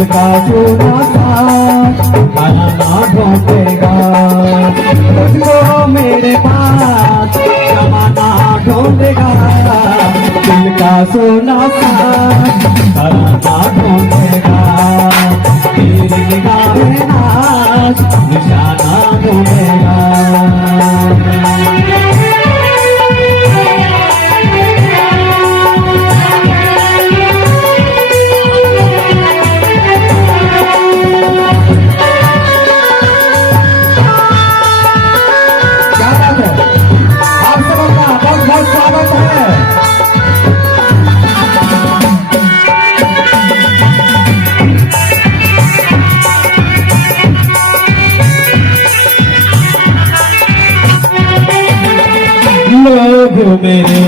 दिल का सोना सा ताना ढूंढेगा। मुझको मेरे पास जमाना ढूंढेगा, दिल का सोना सा ताना ढूंढेगा। तेरी निगाह में नाच निशाना ढूंढेगा। लोग मेरे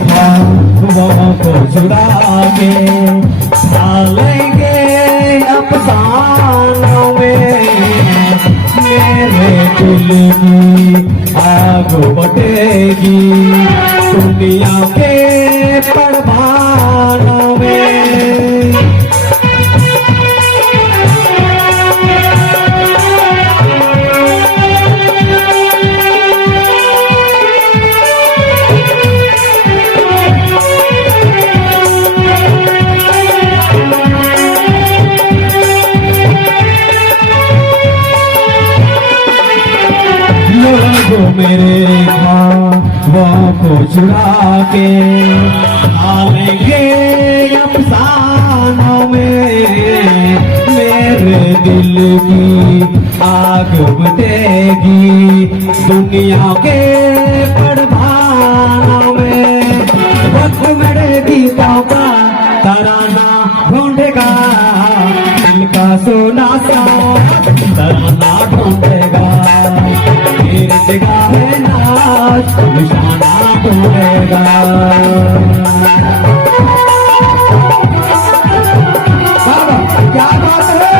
ख्वाबों को चुरा के डालेंगे अफसानों में। मेरे दिल की आग बटेगी दुनिया के परवानों में। लोग मेरे ख्वाबों को चुरा के डालेंगे अफसानों में। मेरे दिल की आग बुझेगी दुनिया के परवानों में। वक्त मेरे गीतों का तराना ढूंढेगा, दिल का सोना सा तराना ढूंढेगा। तेरी जगह है नाच निशाना ढूंढेगा। क्या बात है?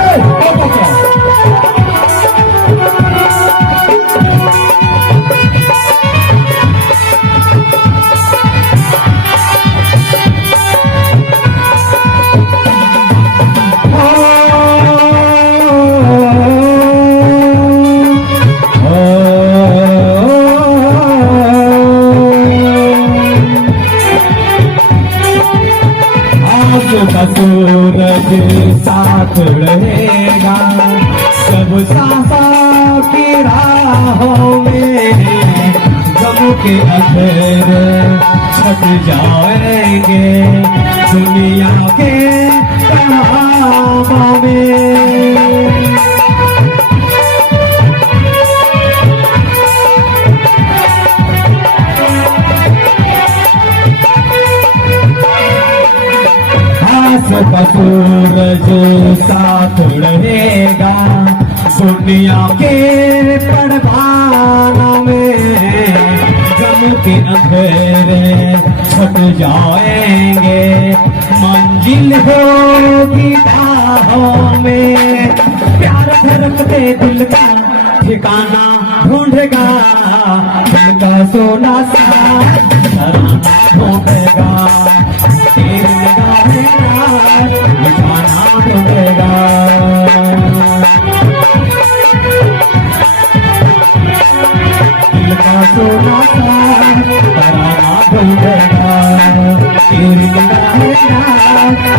सूरज साथ रहेगा जब सांसों की राहों में। गम के अंधेरे छट जाएंगे दुनिया के तमामों में। सूरज साथ रहेगा दुनिया के परवानों में। गम के अंधेरे छट जाएंगे मंजिल होगी राहों में। प्यार धड़कते दिल का ठिकाना ढूंढेगा, दिल का सोना सा तराना ढूंढेगा। तेरी निगाह में निशाना ढूंढेगा। दिल का सोना सा तराना ढूंढेगा। तेरी निगाह में निशाना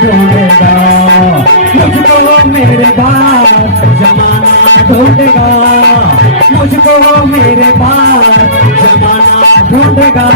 ढूंढेगा। मुझको मेरे पास जमाना ढूंढेगा, मुझको मेरे पास जमाना ढूंढेगा।